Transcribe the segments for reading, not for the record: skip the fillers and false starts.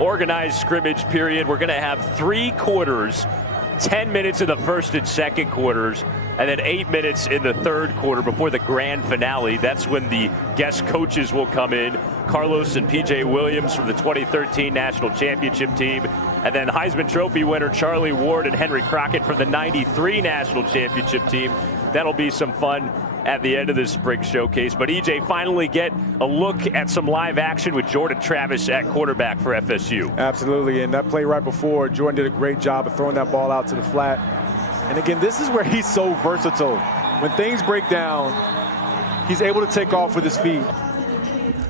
organized scrimmage period. We're going to have 3 quarters, 10 minutes in the first and second quarters, and then 8 minutes in the third quarter before the grand finale. That's when the guest coaches will come in. Carlos and PJ Williams from the 2013 National Championship team. And then Heisman Trophy winner Charlie Ward and Henry Crockett from the 93 National Championship team. That'll be some fun at the end of this spring showcase. But EJ, finally get a look at some live action with Jordan Travis at quarterback for FSU. Absolutely, and that play right before, Jordan did a great job of throwing that ball out to the flat. And again, this is where he's so versatile. When things break down, he's able to take off with his feet.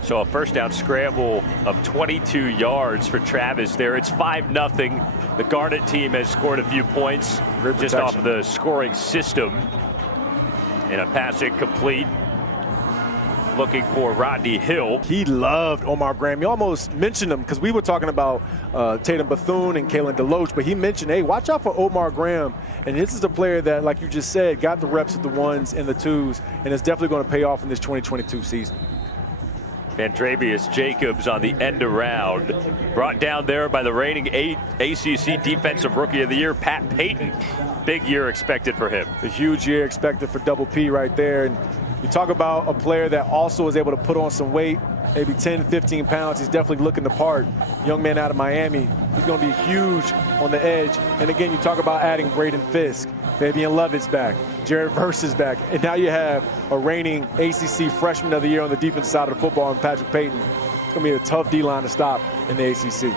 So a first down scramble of 22 yards for Travis there. It's 5-0. The Garnet team has scored a few points just off of the scoring system. And a pass incomplete. Looking for Rodney Hill. He loved Omar Graham. You almost mentioned him because we were talking about Tatum Bethune and Kalen DeLoach, but he mentioned, hey, watch out for Omar Graham. And this is a player that, like you just said, got the reps at the 1s and the 2s, and it's definitely going to pay off in this 2022 season. Vandravius Jacobs on the end around. Brought down there by the reigning ACC Defensive Rookie of the Year, Pat Payton. Big year expected for him. A huge year expected for Double P right there. And you talk about a player that also is able to put on some weight, maybe 10, 15 pounds. He's definitely looking the part. Young man out of Miami. He's going to be huge on the edge. And again, you talk about adding Braden Fisk. Fabian Lovett's back. Jared Verse is back. And now you have a reigning ACC Freshman of the Year on the defensive side of the football, and Patrick Payton. It's going to be a tough D-line to stop in the ACC.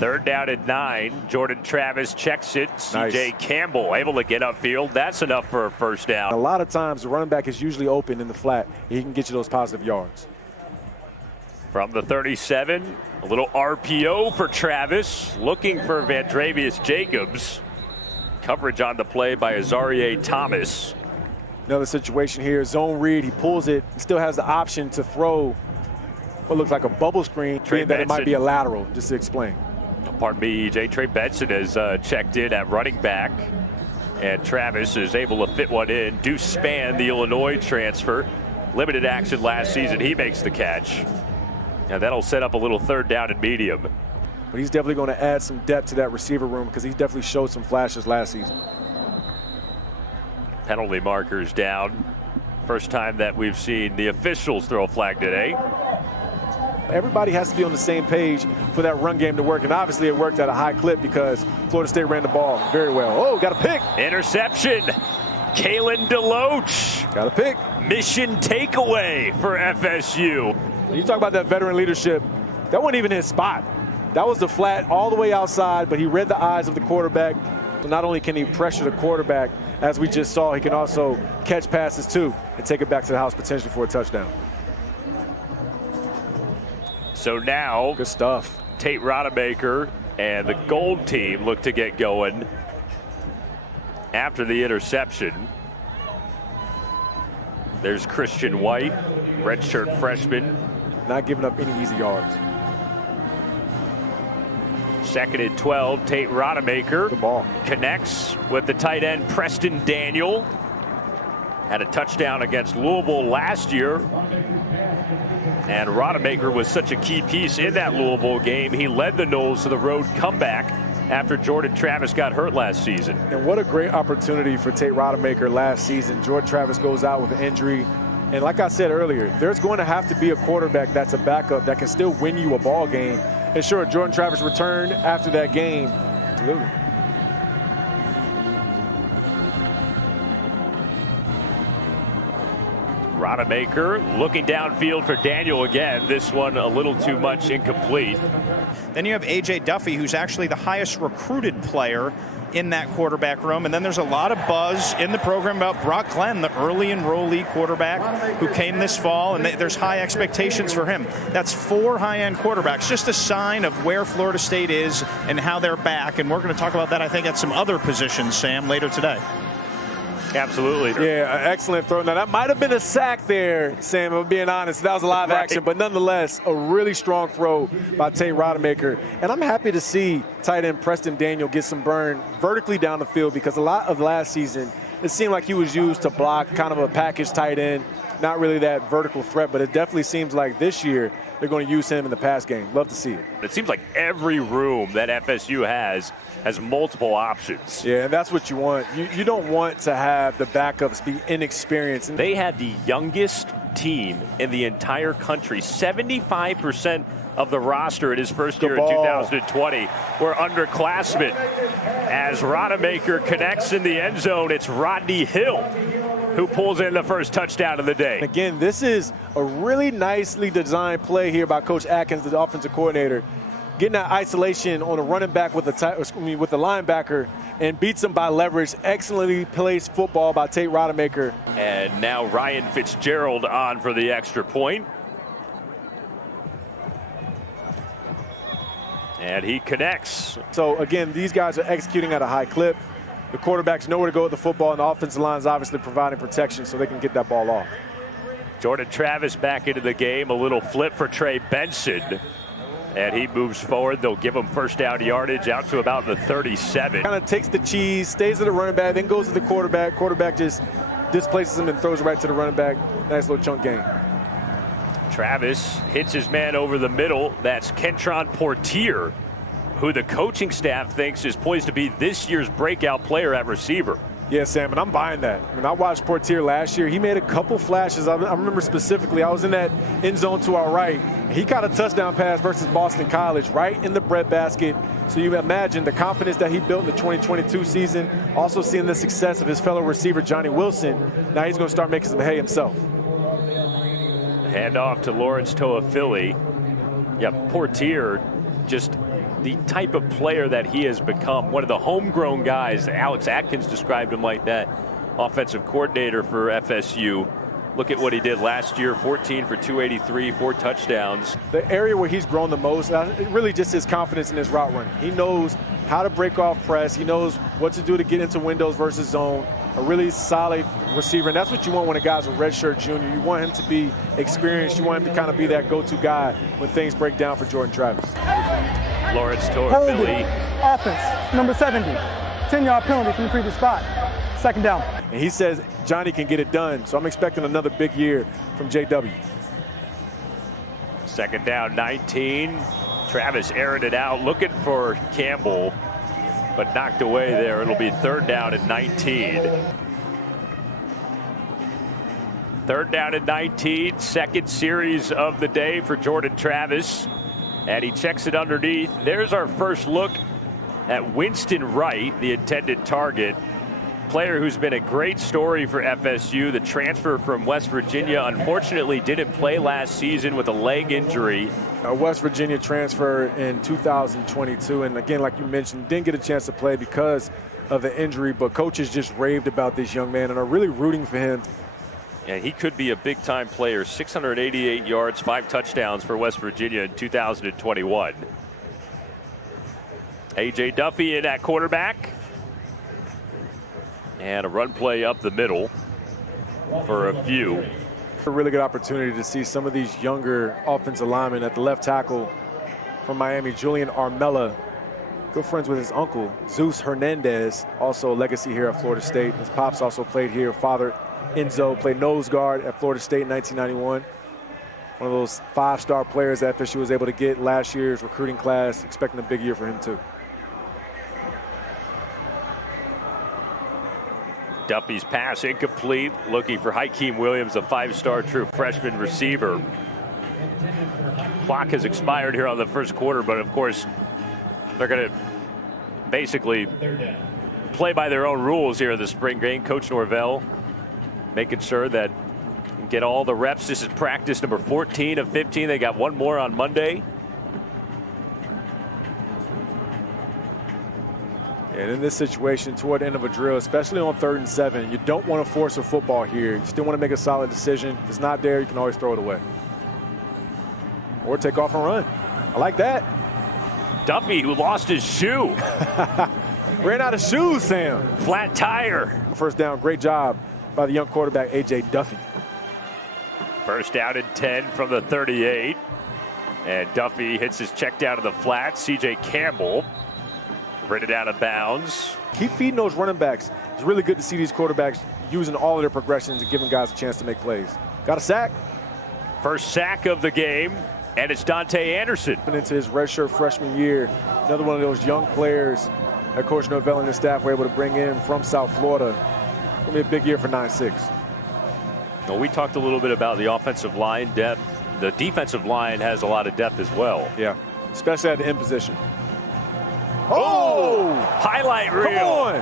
3rd down and 9. Jordan Travis checks it. Nice. CJ Campbell able to get upfield. That's enough for a first down. A lot of times the running back is usually open in the flat. He can get you those positive yards. From the 37, a little RPO for Travis. Looking for Vandravius Jacobs. Coverage on the play by Azarie Thomas. Another situation here, zone read. He pulls it. Still has the option to throw what looks like a bubble screen, being that it might be a lateral, just to explain. Pardon me, EJ. Trey Benson has checked in at running back. And Travis is able to fit one in. Deuce Spann, the Illinois transfer. Limited action last season. He makes the catch. And that'll set up a little 3rd down and medium. But he's definitely going to add some depth to that receiver room because he definitely showed some flashes last season. Penalty markers down. First time that we've seen the officials throw a flag today. Everybody has to be on the same page for that run game to work, and obviously it worked at a high clip because Florida State ran the ball very well. Oh, got a pick. Interception. Kalen DeLoach. Got a pick. Mission takeaway for FSU. You talk about that veteran leadership. That wasn't even his spot. That was the flat all the way outside, but he read the eyes of the quarterback. So not only can he pressure the quarterback, as we just saw, he can also catch passes too and take it back to the house potentially for a touchdown. So now, good stuff. Tate Rodemaker and the Gold team look to get going after the interception. There's Christian White, redshirt freshman. Not giving up any easy yards. 2nd and 12, Tate Rodemaker. The ball connects with the tight end Preston Daniel. Had a touchdown against Louisville last year. And Rodemaker was such a key piece in that Louisville game. He led the Noles to the road comeback after Jordan Travis got hurt last season. And what a great opportunity for Tate Rodemaker last season. Jordan Travis goes out with an injury. And like I said earlier, there's going to have to be a quarterback that's a backup that can still win you a ball game. And sure, Jordan Travis returned after that game. Absolutely. Rodemaker looking downfield for Daniel again. This one a little too much, incomplete. Then you have A.J. Duffy, who's actually the highest recruited player in that quarterback room. And then there's a lot of buzz in the program about Brock Glenn, the early enrollee quarterback who came this fall, and there's high expectations for him. That's 4 high-end quarterbacks, just a sign of where Florida State is and how they're back. And we're going to talk about that, I think, at some other positions, Sam, later today. Absolutely. Yeah, excellent throw. Now, that might have been a sack there, Sam, if I'm being honest. That was a live action, but nonetheless, a really strong throw by Tate Rodemaker. And I'm happy to see tight end Preston Daniel get some burn vertically down the field because a lot of last season, it seemed like he was used to block kind of a package tight end, not really that vertical threat, but it definitely seems like this year they're going to use him in the pass game. Love to see it. It seems like every room that FSU has multiple options. Yeah, and that's what you want. You don't want to have the backups be inexperienced. They had the youngest team in the entire country. 75% of the roster in his first year in 2020 were underclassmen. As Rodemaker connects in the end zone, it's Rodney Hill who pulls in the first touchdown of the day. Again, this is a really nicely designed play here by Coach Atkins, the offensive coordinator, getting that isolation on a running back with the linebacker and beats him by leverage. Excellently placed football by Tate Rodemaker. And now Ryan Fitzgerald on for the extra point. And he connects. So again, these guys are executing at a high clip. The quarterbacks know where to go with the football, and the offensive line is obviously providing protection so they can get that ball off. Jordan Travis back into the game. A little flip for Trey Benson. And he moves forward. They'll give him first down yardage out to about the 37. Kind of takes the cheese, stays at the running back, then goes to the quarterback. Quarterback just displaces him and throws it right to the running back. Nice little chunk game. Travis hits his man over the middle. That's Kentron Portier, who the coaching staff thinks is poised to be this year's breakout player at receiver. Yeah, Sam, and I'm buying that. I mean, I watched Portier last year. He made a couple flashes. I remember specifically, I was in that end zone to our right. He caught a touchdown pass versus Boston College right in the breadbasket. So you imagine the confidence that he built in the 2022 season, also seeing the success of his fellow receiver, Johnny Wilson. Now he's going to start making some hay himself. Hand off to Lawrence Toafili. Yeah, Portier, just the type of player that he has become. One of the homegrown guys. Alex Atkins described him like that. Offensive coordinator for FSU. Look at what he did last year, 14 for 283, 4 touchdowns. The area where he's grown the most, really just his confidence in his route running. He knows how to break off press. He knows what to do to get into windows versus zone. A really solid receiver, and that's what you want when a guy's a redshirt junior. You want him to be experienced. You want him to kind of be that go-to guy when things break down for Jordan Travis. Lawrence Toafili. Offense, number 70. 10-yard penalty from the previous spot. Second down. And he says Johnny can get it done, so I'm expecting another big year from JW. Second down, 19. Travis airing it out, looking for Campbell, but knocked away there. It'll be third down and 19. Third down and 19, second series of the day for Jordan Travis. And he checks it underneath. There's our first look at Winston Wright, the intended target. Player who's been a great story for FSU. The transfer from West Virginia unfortunately didn't play last season with a leg injury. A West Virginia transfer in 2022, and again, like you mentioned, didn't get a chance to play because of the injury, but coaches just raved about this young man and are really rooting for him. Yeah, he could be a big-time player. 688 yards, 5 touchdowns for West Virginia in 2021. A.J. Duffy in at quarterback. And a run play up the middle for a few. A really good opportunity to see some of these younger offensive linemen at the left tackle from Miami, Julian Armella, good friends with his uncle, Zeus Hernandez, also a legacy here at Florida State. His pops also played here. Father, Enzo, played nose guard at Florida State in 1991. One of those 5-star players that FSU was able to get last year's recruiting class. Expecting a big year for him, too. Duffy's pass incomplete, looking for Hakeem Williams, a 5-star true freshman receiver. Clock has expired here on the first quarter, but of course, they're going to basically play by their own rules here in the spring game. Coach Norvell making sure that they get all the reps. This is practice number 14 of 15. They got one more on Monday. And in this situation, toward the end of a drill, especially on 3rd and 7, you don't want to force a football here. You still want to make a solid decision. If it's not there, you can always throw it away. Or take off and run. I like that. Duffy, who lost his shoe. Ran out of shoes, Sam. Flat tire. First down, great job by the young quarterback, A.J. Duffy. First down and 10 from the 38. And Duffy hits his check down to the flat. C.J. Campbell Sprinted out of bounds. Keep feeding those running backs. It's really good to see these quarterbacks using all of their progressions and giving guys a chance to make plays. Got a sack. First sack of the game, and it's Dante Anderson. Into his redshirt freshman year, another one of those young players that Coach Norvell and his staff were able to bring in from South Florida. It's going to be a big year for 9-6. Well, we talked a little bit about the offensive line depth. The defensive line has a lot of depth as well. Yeah, especially at the end position. Oh! Highlight reel. Come on.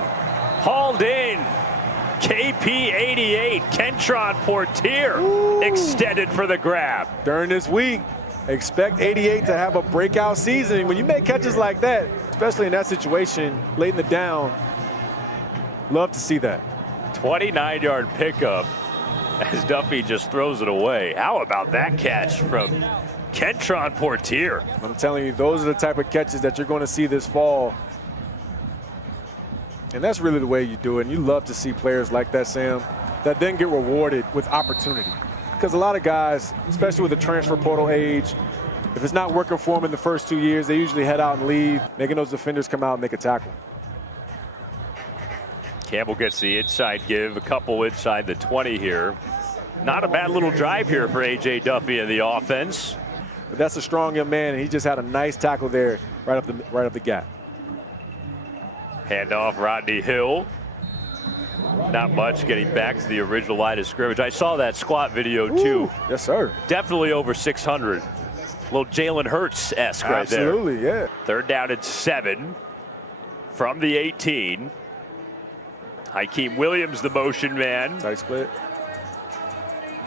Hauled in. KP88, Kentron Portier, extended for the grab. During this week, expect 88 to have a breakout season. When you make catches like that, especially in that situation, late in the down, love to see that. 29-yard pickup as Duffy just throws it away. How about that catch from Kentron Portier? I'm telling you, those are the type of catches that you're going to see this fall. And that's really the way you do it. And you love to see players like that, Sam, that then get rewarded with opportunity. Because a lot of guys, especially with the transfer portal age, if it's not working for them in the first 2 years, they usually head out and leave, making those defenders come out and make a tackle. Campbell gets the inside give, a couple inside the 20 here. Not a bad little drive here for A.J. Duffy and the offense. But that's a strong young man, and he just had a nice tackle there right up the gap. Handoff, Rodney Hill. Not much, getting back to the original line of scrimmage. I saw that squat video too. Ooh, yes, sir. Definitely over 600. Little Jalen Hurts-esque right there. Absolutely, yeah. Third down and 7 from the 18. Hakeem Williams, the motion man. Tight split.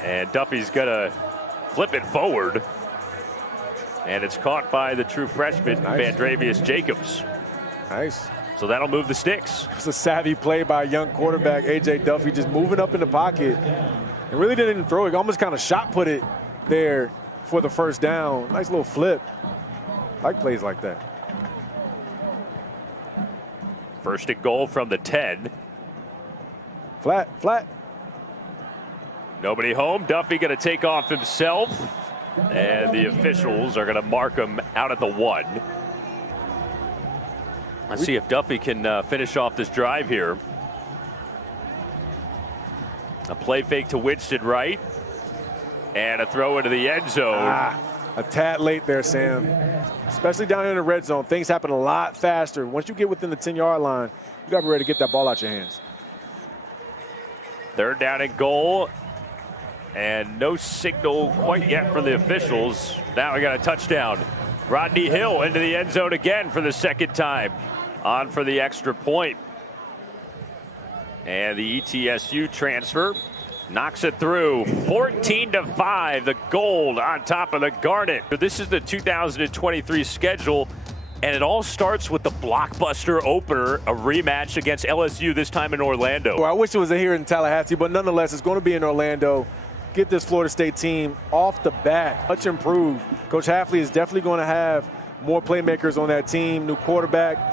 And Duffy's gonna flip it forward. And it's caught by the true freshman, Vandravius Jacobs. Nice. So that'll move the sticks. It's a savvy play by a young quarterback, A.J. Duffy, just moving up in the pocket. And really didn't even throw it. He almost kind of shot put it there for the first down. Nice little flip. I like plays like that. First and goal from the 10. Flat, flat. Nobody home. Duffy going to take off himself. And the officials are going to mark him out at the 1. Let's see if Duffy can finish off this drive here. A play fake to Winston Wright. And a throw into the end zone. A tad late there, Sam. Especially down in the red zone. Things happen a lot faster. Once you get within the 10-yard line, you got to be ready to get that ball out your hands. Third down and goal. And no signal quite yet from the officials. Now we got a touchdown. Rodney Hill into the end zone again for the second time. On for the extra point. And the ETSU transfer knocks it through. 14-5, the gold on top of the Garnet. This is the 2023 schedule, and it all starts with the blockbuster opener, a rematch against LSU, this time in Orlando. Well, I wish it was here in Tallahassee, but nonetheless, it's going to be in Orlando. Get this Florida State team off the bat, much improved. Coach Hafley is definitely going to have more playmakers on that team, new quarterback.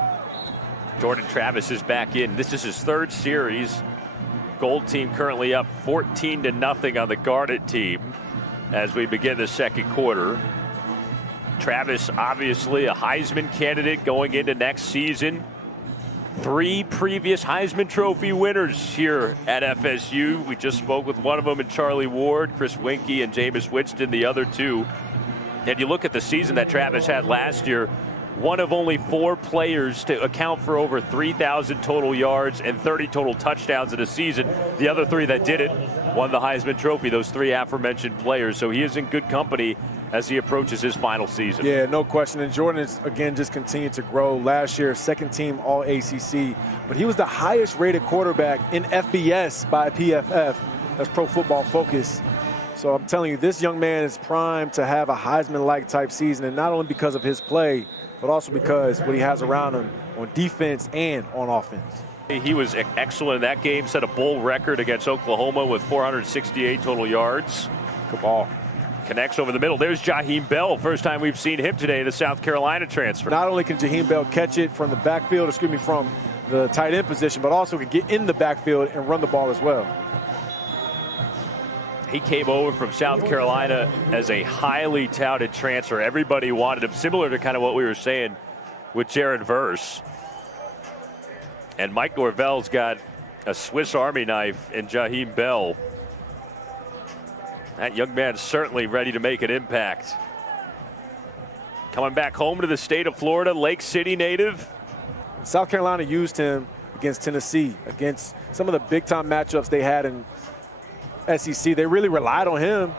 Jordan Travis is back in. This is his third series. Gold team currently up 14-0 on the Garnet team as we begin the second quarter. Travis, obviously a Heisman candidate going into next season. 3 previous Heisman Trophy winners here at FSU. We just spoke with one of them in Charlie Ward, Chris Winkie and Jameis Winston, the other 2. And you look at the season that Travis had last year, one of only 4 players to account for over 3,000 total yards and 30 total touchdowns in a season. The other 3 that did it won the Heisman Trophy, those 3 aforementioned players. So he is in good company as he approaches his final season. Yeah, no question. And Jordan is, again, just continued to grow. Last year, second team All-ACC. But he was the highest rated quarterback in FBS by PFF. That's Pro Football Focus. So I'm telling you, this young man is primed to have a Heisman-like type season. And not only because of his play, but also because what he has around him on defense and on offense. He was excellent in that game, set a bowl record against Oklahoma with 468 total yards. Good ball. Connects over the middle. There's Jaheim Bell. First time we've seen him today, the South Carolina transfer. Not only can Jaheim Bell catch it from the backfield, from the tight end position, but also can get in the backfield and run the ball as well. He came over from South Carolina as a highly touted transfer. Everybody wanted him, similar to kind of what we were saying with Jared Verse. And Mike Norvell's got a Swiss Army knife in Jaheim Bell. That young man's certainly ready to make an impact. Coming back home to the state of Florida, Lake City native. South Carolina used him against Tennessee, against some of the big-time matchups they had in SEC. They really relied on him.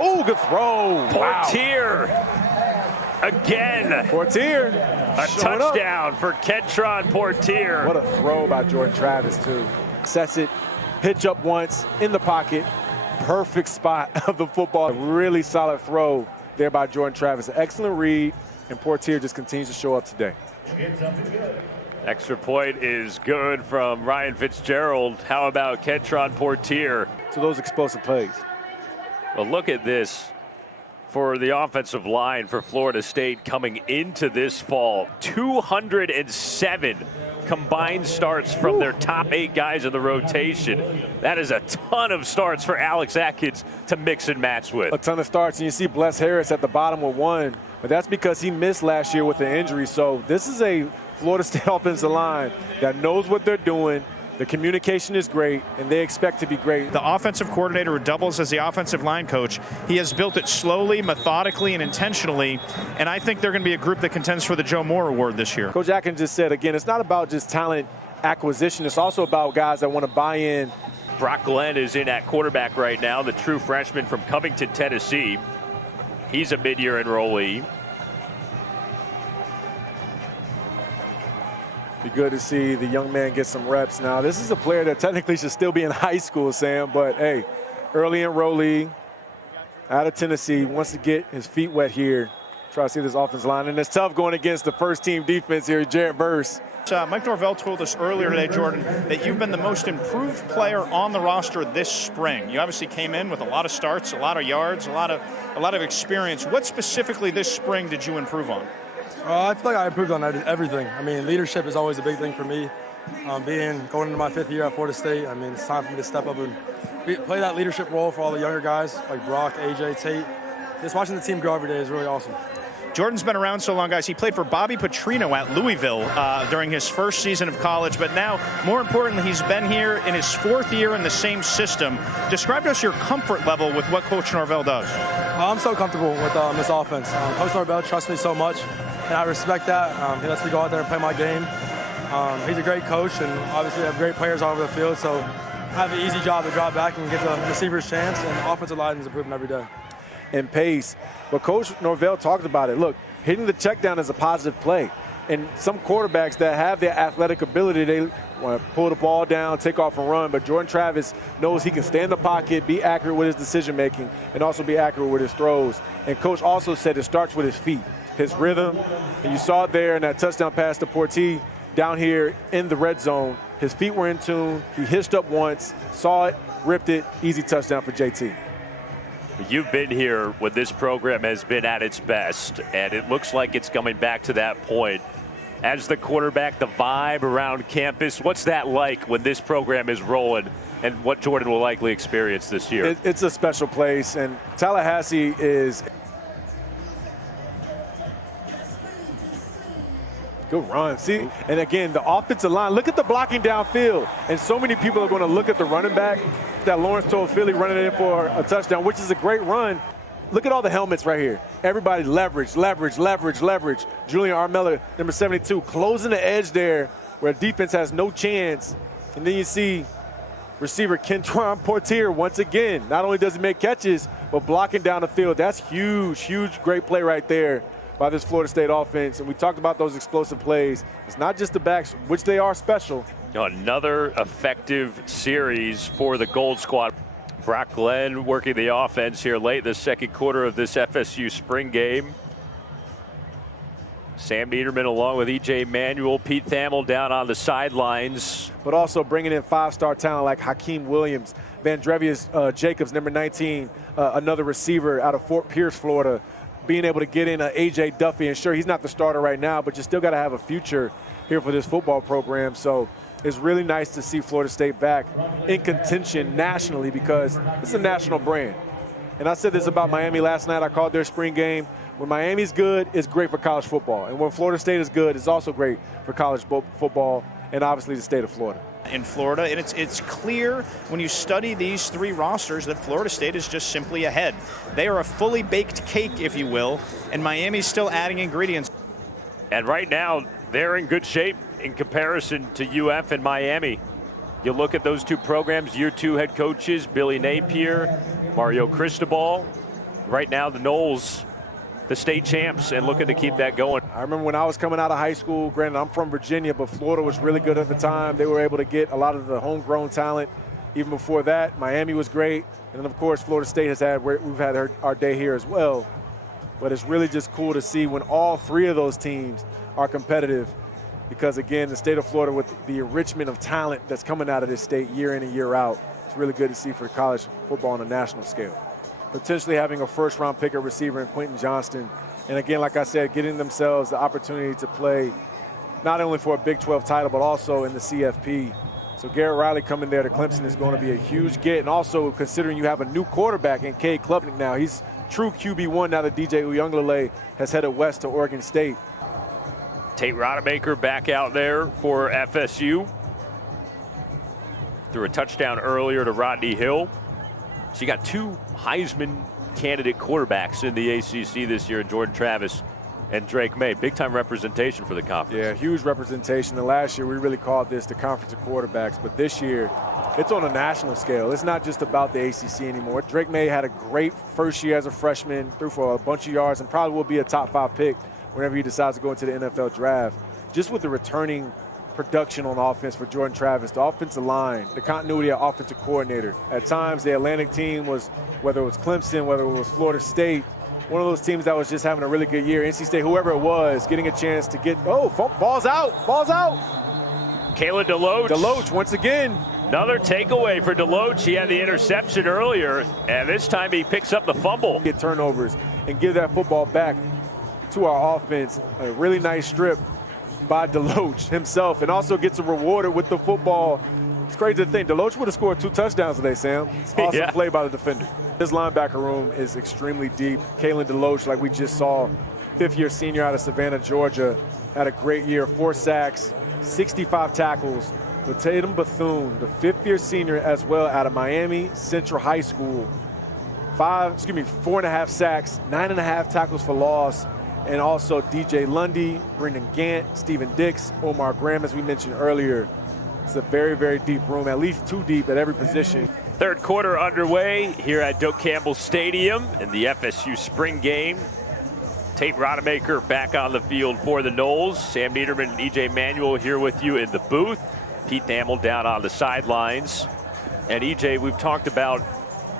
Oh, good throw. Portier. Again. Portier. A touchdown for Kentron Portier. What a throw by Jordan Travis, too. Sets it, pitch up once, in the pocket. Perfect spot of the football. A really solid throw there by Jordan Travis. Excellent read, and Portier just continues to show up today. Extra point is good from Ryan Fitzgerald. How about Kentron Portier? So those explosive plays. Well, look at this for the offensive line for Florida State coming into this fall. 207 combined starts from their top 8 guys in the rotation. That is a ton of starts for Alex Atkins to mix and match with. A ton of starts, and you see Bless Harris at the bottom with 1, but that's because he missed last year with an injury. So this is a Florida State offensive line that knows what they're doing. The communication is great, and they expect to be great. The offensive coordinator who doubles as the offensive line coach, he has built it slowly, methodically, and intentionally, and I think they're going to be a group that contends for the Joe Moore Award this year. Coach Atkins just said, again, it's not about just talent acquisition. It's also about guys that want to buy in. Brock Glenn is in at quarterback right now, the true freshman from Covington, Tennessee. He's a mid-year enrollee. Be good to see the young man get some reps. Now, this is a player that technically should still be in high school, Sam, but hey, early enrollee out of Tennessee, wants to get his feet wet here. Try to see this offensive line, and it's tough going against the first-team defense here, Jared Verse. Mike Norvell told us earlier today, Jordan, that you've been the most improved player on the roster this spring. You obviously came in with a lot of starts, a lot of yards, a lot of experience. What specifically this spring did you improve on? I feel like I improved on everything. I mean, leadership is always a big thing for me. Going into my 5th year at Florida State, I mean, it's time for me to step up and play that leadership role for all the younger guys like Brock, AJ, Tate. Just watching the team grow every day is really awesome. Jordan's been around so long, guys. He played for Bobby Petrino at Louisville during his first season of college, but now, more importantly, he's been here in his 4th year in the same system. Describe to us your comfort level with what Coach Norvell does. I'm so comfortable with this offense. Coach Norvell trusts me so much, and I respect that. He lets me go out there and play my game. He's a great coach, and obviously we have great players all over the field, so I have an easy job to drop back and get the receivers chance, and the offensive line is improving every day. And pace. But Coach Norvell talked about it. Look, hitting the check down is a positive play. And some quarterbacks that have their athletic ability, they want to pull the ball down, take off and run. But Jordan Travis knows he can stay in the pocket, be accurate with his decision-making, and also be accurate with his throws. And Coach also said it starts with his feet, his rhythm. And you saw it there in that touchdown pass to Portier down here in the red zone. His feet were in tune. He hitched up once, saw it, ripped it, easy touchdown for JT. You've been here when this program has been at its best, and it looks like it's coming back to that point. As the quarterback, the vibe around campus, what's that like when this program is rolling, and what Jordan will likely experience this year? It's a special place, and Tallahassee is – good run. See, and again, the offensive line, look at the blocking downfield. And so many people are going to look at the running back that Lawrence told Philly running it in for a touchdown, which is a great run. Look at all the helmets right here. Everybody leverage, leverage, leverage, leverage. Julian Armella, number 72, closing the edge there where defense has no chance. And then you see receiver Kentron Portier once again. Not only does he make catches, but blocking down the field. That's huge, huge, great play right there by this Florida State offense. And we talked about those explosive plays. It's not just the backs, which they are special. Another effective series for the Gold Squad. Brock Glenn working the offense here late in the second quarter of this FSU spring game. Sam Niederman along with E.J. Manuel, Pete Thamel down on the sidelines. But also bringing in five-star talent like Hakeem Williams, Vandrevius Jacobs, number 19, another receiver out of Fort Pierce, Florida, being able to get in A.J. Duffy. And sure, he's not the starter right now, but you still got to have a future here for this football program. So it's really nice to see Florida State back in contention nationally because it's a national brand. And I said this about Miami last night. I called their spring game. When Miami's good, it's great for college football. And when Florida State is good, it's also great for college football. and obviously the state of Florida. In Florida, and it's clear when you study these three rosters that Florida State is just simply ahead. They are a fully baked cake, if you will, and Miami's still adding ingredients. And right now, they're in good shape in comparison to UF and Miami. You look at those two programs, year two head coaches, Billy Napier, Mario Cristobal. Right now, the Noles, the state champs, and looking to keep that going. I remember when I was coming out of high school, granted I'm from Virginia, but Florida was really good at the time. They were able to get a lot of the homegrown talent. Even before that, Miami was great. And then of course, Florida State we've had our day here as well. But it's really just cool to see when all three of those teams are competitive, because again, the state of Florida, with the enrichment of talent that's coming out of this state year in and year out, it's really good to see for college football on a national scale. Potentially having a first-round pick at receiver in Quentin Johnston. And again, like I said, getting themselves the opportunity to play not only for a Big 12 title, but also in the CFP. So Garrett Riley coming there to Clemson is going to be a huge get. And also considering you have a new quarterback in Cade Klubnik now, he's true QB1 now that DJ Uyunglele has headed west to Oregon State. Tate Rodemaker back out there for FSU. Threw a touchdown earlier to Rodney Hill. So you got two Heisman candidate quarterbacks in the ACC this year, Jordan Travis and Drake May. Big time representation for the conference. Yeah, huge representation. And last year we really called this the conference of quarterbacks, but this year it's on a national scale. It's not just about the ACC anymore. Drake May had a great first year as a freshman, threw for a bunch of yards, and probably will be a top 5 pick whenever he decides to go into the NFL draft. Just with the returning production on offense for Jordan Travis, the offensive line, the continuity of offensive coordinator. At times, the Atlantic team was, whether it was Clemson, whether it was Florida State, one of those teams that was just having a really good year. NC State, whoever it was, getting a chance to get, ball's out. Kalen DeLoach. DeLoach, once again. Another takeaway for DeLoach. He had the interception earlier, and this time he picks up the fumble. Get turnovers and give that football back to our offense. A really nice strip by DeLoach himself, and also gets rewarded with the football. It's crazy to think DeLoach would have scored 2 touchdowns today, Sam. Awesome play by the defender. His linebacker room is extremely deep. Kalen DeLoach, like we just saw, 5th-year senior out of Savannah, Georgia, had a great year, 4 sacks, 65 tackles. But Tatum Bethune, the 5th-year senior as well out of Miami Central High School, 4.5 sacks, 9.5 tackles for loss. And also DJ Lundy, Brendan Gant, Stephen Dix, Omar Graham, as we mentioned earlier. It's a very, very deep room, at least 2 deep at every position. Third quarter underway here at Doak Campbell Stadium in the FSU spring game. Tate Rodemaker back on the field for the Noles. Sam Niederman and EJ Manuel here with you in the booth. Pete Thamel down on the sidelines. And EJ, we've talked about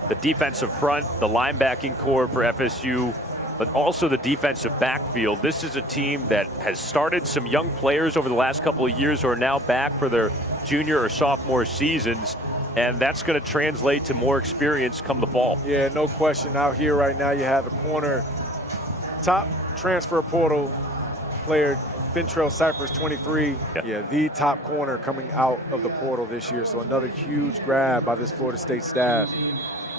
the defensive front, the linebacking core for FSU, but also the defensive backfield. This is a team that has started some young players over the last couple of years who are now back for their junior or sophomore seasons, and that's going to translate to more experience come the fall. Yeah, no question. Out here right now you have a corner, top transfer portal player, Ventrell Cypress, 23. Yeah, the top corner coming out of the portal this year, so another huge grab by this Florida State staff.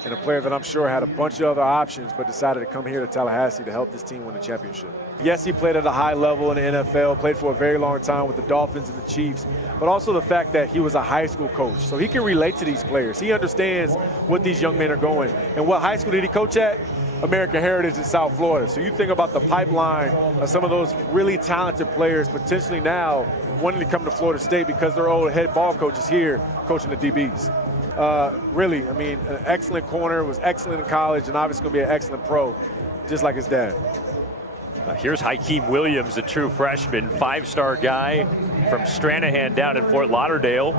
And a player that I'm sure had a bunch of other options but decided to come here to Tallahassee to help this team win the championship. Yes, he played at a high level in the NFL, played for a very long time with the Dolphins and the Chiefs, but also the fact that he was a high school coach. So he can relate to these players. He understands what these young men are going. And what high school did he coach at? American Heritage in South Florida. So you think about the pipeline of some of those really talented players potentially now wanting to come to Florida State because their old head ball coach is here coaching the DBs. Really, I mean, an excellent corner, was excellent in college, and obviously going to be an excellent pro, just like his dad. Here's Hakeem Williams, a true freshman, 5-star guy from Stranahan down in Fort Lauderdale.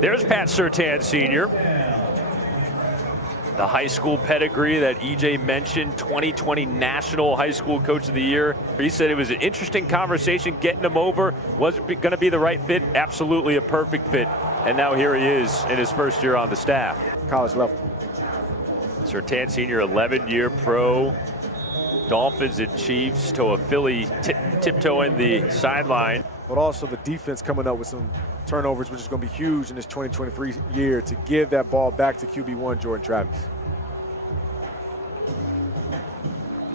There's Pat Surtain Sr., the high school pedigree that EJ mentioned, 2020 National High School Coach of the Year. He said it was an interesting conversation getting him over. Was it going to be the right fit? Absolutely a perfect fit. And now here he is in his first year on the staff. College level. Surtain Sr., 11-year pro. Dolphins and Chiefs to a Philly tiptoeing the sideline. But also the defense coming up with some turnovers, which is going to be huge in this 2023 year to give that ball back to QB1 Jordan Travis.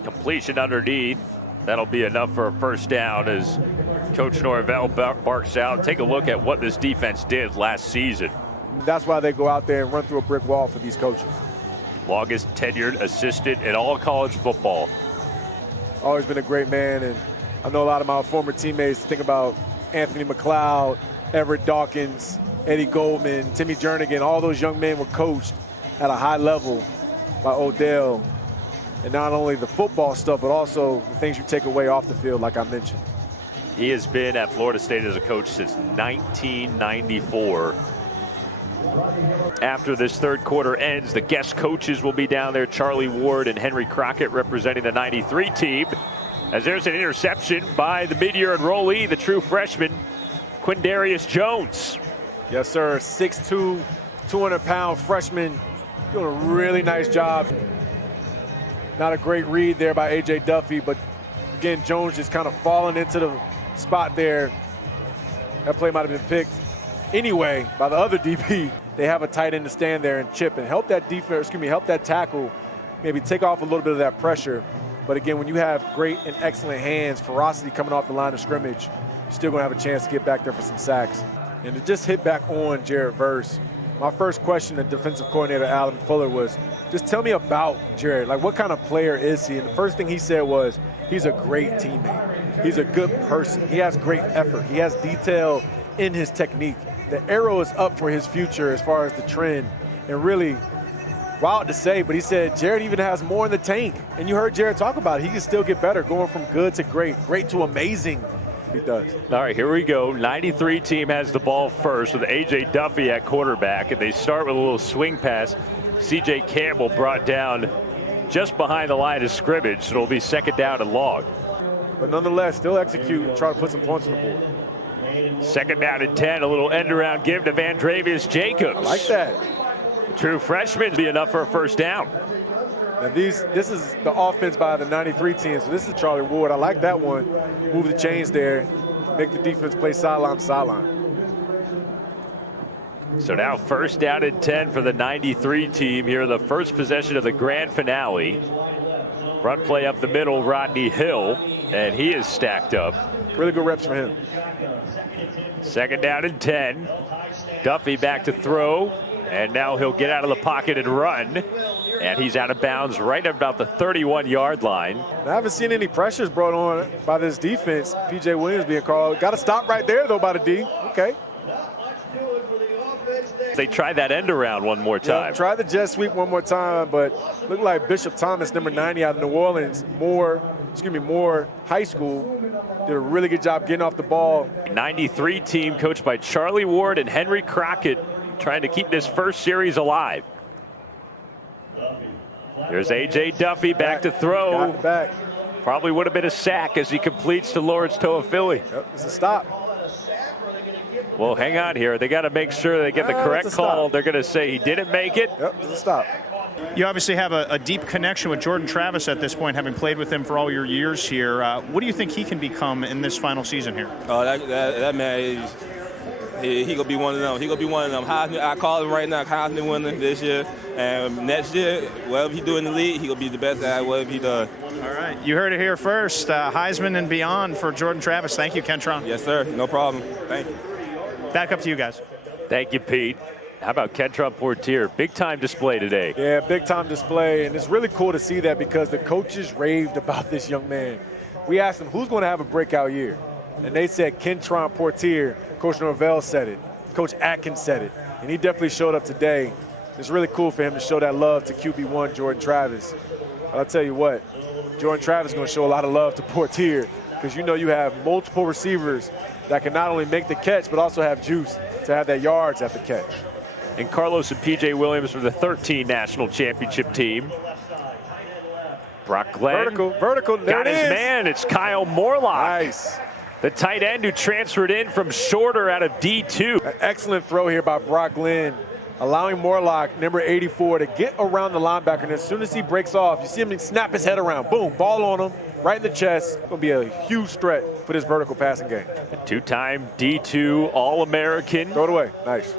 Completion underneath. That'll be enough for a first down as Coach Norvell barks out. Take a look at what this defense did last season. That's why they go out there and run through a brick wall for these coaches. Longest tenured assistant in all college football. Always been a great man, and I know a lot of my former teammates think about Anthony McLeod, Everett Dawkins, Eddie Goldman, Timmy Jernigan. All those young men were coached at a high level by Odell. And not only the football stuff, but also the things you take away off the field, like I mentioned. He has been at Florida State as a coach since 1994. After this third quarter ends, the guest coaches will be down there. Charlie Ward and Henry Crockett representing the 93 team. As there's an interception by the mid-year enrollee, the true freshman, Quindarius Jones. Yes, sir. 6'2", 200-pound freshman. Doing a really nice job. Not a great read there by A.J. Duffy, but again, Jones just kind of falling into the spot there. That play might have been picked anyway by the other DB. They have a tight end to stand there and chip and help that defense, help that tackle, maybe take off a little bit of that pressure. But again, when you have great and excellent hands, ferocity coming off the line of scrimmage, you're still going to have a chance to get back there for some sacks. And to just hit back on Jared Verse, my first question to defensive coordinator Alan Fuller was, just tell me about Jared. Like, what kind of player is he? And the first thing he said was, he's a great teammate. He's a good person. He has great effort. He has detail in his technique. The arrow is up for his future as far as the trend. And really, wild to say, but he said Jared even has more in the tank. And you heard Jared talk about it. He can still get better, going from good to great to amazing. He does. All right, here we go. 93 team has the ball first with A.J. Duffy at quarterback, and they start with a little swing pass. C.J. Campbell brought down just behind the line of scrimmage, so it'll be second down and long. But nonetheless, still execute and try to put some points on the board. Second down and 10, a little end around give to Vandravius Jacobs. I like that. The true freshman be enough for a first down. And this is the offense by the 93 team, so this is Charlie Ward. I like that one. Move the chains there, make the defense play sideline to sideline. So now first down and 10 for the 93 team here in the first possession of the grand finale. Run play up the middle, Rodney Hill, and he is stacked up. Really good reps for him. Second down and 10. Duffy back to throw, and now he'll get out of the pocket and run. And he's out of bounds right about the 31-yard line. I haven't seen any pressures brought on by this defense. P.J. Williams being called. Got to stop right there, though, by the D. Okay. They tried that end around one more time. Yeah, try the jet sweep one more time, but looked like Bishop Thomas, number 90 out of New Orleans, Moore High School, did a really good job getting off the ball. 93 team coached by Charlie Ward and Henry Crockett trying to keep this first series alive. There's A.J. Duffy back to throw. Got the back. Probably would have been a sack as he completes to Lawrence Toafili. Yep, it's a stop. Well, hang on here. They got to make sure they get the correct call. They're going to say he didn't make it. Yep, it's a stop. You obviously have a deep connection with Jordan Travis at this point, having played with him for all your years here. What do you think he can become in this final season here? Oh, that man, he gonna be one of them. He gonna be one of them. Heisman, I call him right now, Heisman winner this year. And next year, whatever he do in the league, he gonna be the best at whatever he does. All right, you heard it here first. Heisman and beyond for Jordan Travis. Thank you, Kentron. Yes, sir. No problem. Thank you. Back up to you guys. Thank you, Pete. How about Kentron Portier? Big time display today. Yeah, big time display, and it's really cool to see that because the coaches raved about this young man. We asked them, who's going to have a breakout year? And they said Kentron Portier. Coach Norvell said it. Coach Atkins said it. And he definitely showed up today. It's really cool for him to show that love to QB1 Jordan Travis. I'll tell you what, Jordan Travis is going to show a lot of love to Portier because you know you have multiple receivers that can not only make the catch but also have juice to have that yards at the catch. And Carlos and P.J. Williams for the 13 national championship team. Brock Glenn. Vertical, there got it his is. man. It's Kyle Morlock. Nice. The tight end who transferred in from shorter out of D2. An excellent throw here by Brock Glenn, allowing Morlock, number 84, to get around the linebacker. And as soon as he breaks off, you see him snap his head around. Boom, ball on him, right in the chest. It's going to be a huge threat for this vertical passing game. A two-time D2 All-American. Throw it away. Nice.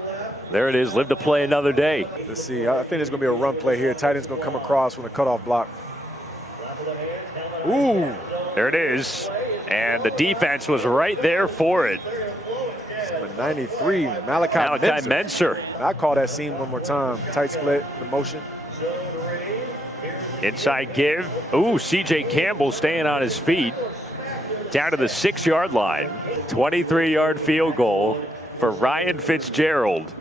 There it is. Live to play another day. Let's see. I think there's going to be a run play here. Tight end's going to come across from the cutoff block. Ooh. There it is. And the defense was right there for it. Number 93, Malachi Menser. I call that seam one more time. Tight split, the motion. Inside give. Ooh, C.J. Campbell staying on his feet. Down to the 6-yard line. 23-yard field goal for Ryan Fitzgerald.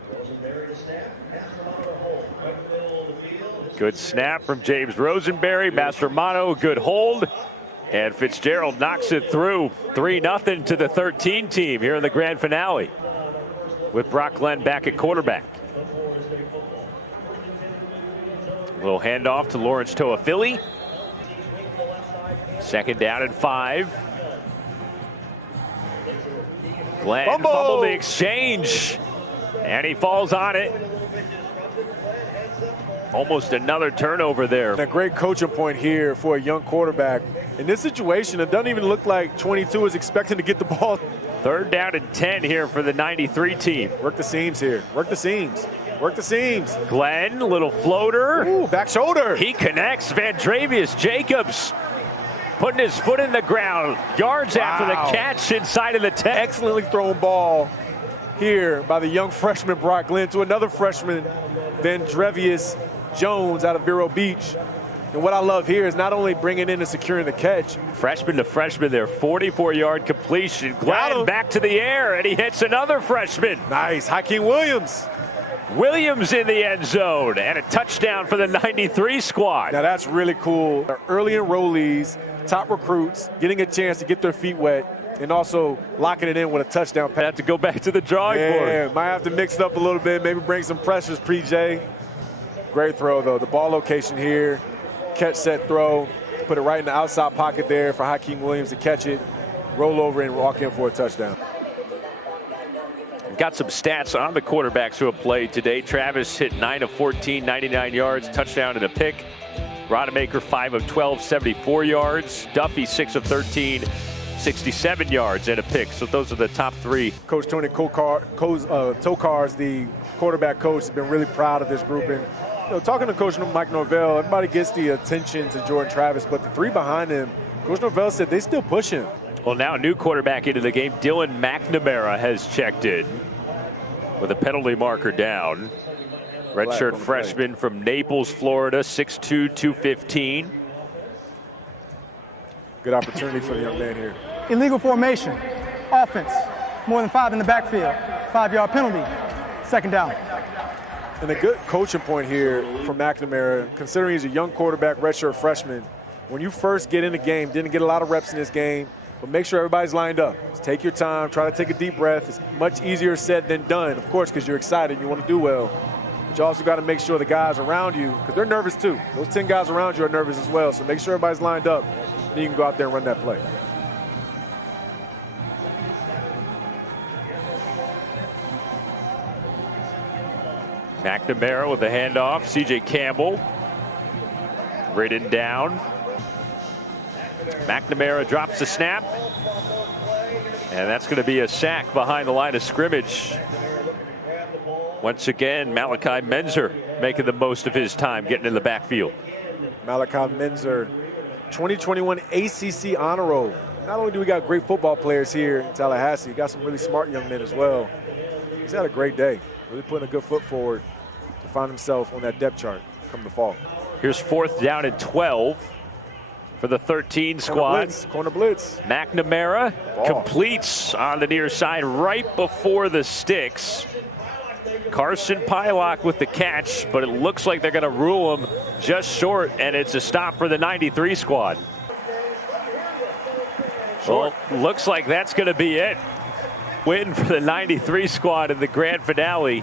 Good snap from James Rosenberry. Mastromanno, good hold. And Fitzgerald knocks it through. 3-0 to the 13 team here in the grand finale. With Brock Glenn back at quarterback. A little handoff to Lawrence Toafili. 2nd down and 5. Glenn fumbled the exchange. And he falls on it. Almost another turnover there. A great coaching point here for a young quarterback. In this situation, it doesn't even look like 22 is expecting to get the ball. 3rd down and 10 here for the 93 team. Work the seams here. Work the seams. Work the seams. Glenn, little floater. Ooh, back shoulder. He connects. Vandravius Jacobs putting his foot in the ground. Yards after the catch inside of the 10. Excellently thrown ball here by the young freshman Brock Glenn to another freshman, Vandrevius Jones out of Vero Beach. And what I love here is not only bringing in and securing the catch. Freshman to freshman there, 44-yard completion. Glenn back to the air, and he hits another freshman. Nice, Hakeem Williams. Williams in the end zone, and a touchdown for the 93 squad. Now that's really cool. Early enrollees, top recruits, getting a chance to get their feet wet, and also locking it in with a touchdown pass. Have to go back to the drawing board. Yeah, might have to mix it up a little bit, maybe bring some pressures, Pre-J. Great throw, though. The ball location here, catch, set, throw. Put it right in the outside pocket there for Hakeem Williams to catch it, roll over, and walk in for a touchdown. Got some stats on the quarterbacks who have played today. Travis hit 9 of 14, 99 yards, touchdown and a pick. Rodemaker 5 of 12, 74 yards. Duffy 6 of 13, 67 yards and a pick. So those are the top 3. Coach Tony Tokars, the quarterback coach, has been really proud of this group. And talking to Coach Mike Norvell, everybody gets the attention to Jordan Travis, but the 3 behind him, Coach Norvell said they still push him. Well, now a new quarterback into the game. Dylan McNamara has checked in with a penalty marker down. Redshirt freshman from Naples, Florida, 6'2", 215. Good opportunity for the young man here. Illegal formation, offense, more than 5 in the backfield, 5-yard penalty, 2nd down. And a good coaching point here from McNamara, considering he's a young quarterback, redshirt freshman. When you first get in the game, didn't get a lot of reps in this game, but make sure everybody's lined up. Just take your time, try to take a deep breath. It's much easier said than done, of course, because you're excited and you want to do well. But you also got to make sure the guys around you, because they're nervous too. Those 10 guys around you are nervous as well, so make sure everybody's lined up. Then you can go out there and run that play. McNamara with the handoff. C.J. Campbell ridden down. McNamara drops the snap. And that's going to be a sack behind the line of scrimmage. Once again, Malachi Menser making the most of his time getting in the backfield. Malachi Menser, 2021 ACC Honor Roll. Not only do we got great football players here in Tallahassee, we got some really smart young men as well. He's had a great day. Really putting a good foot forward to find himself on that depth chart come the fall. Here's 4th down and 12 for the 13 squad. Corner blitz. McNamara completes on the near side right before the sticks. Carson Pylock with the catch, but it looks like they're going to rule him just short, and it's a stop for the 93 squad. Well, looks like that's going to be it. Win for the 93 squad in the grand finale.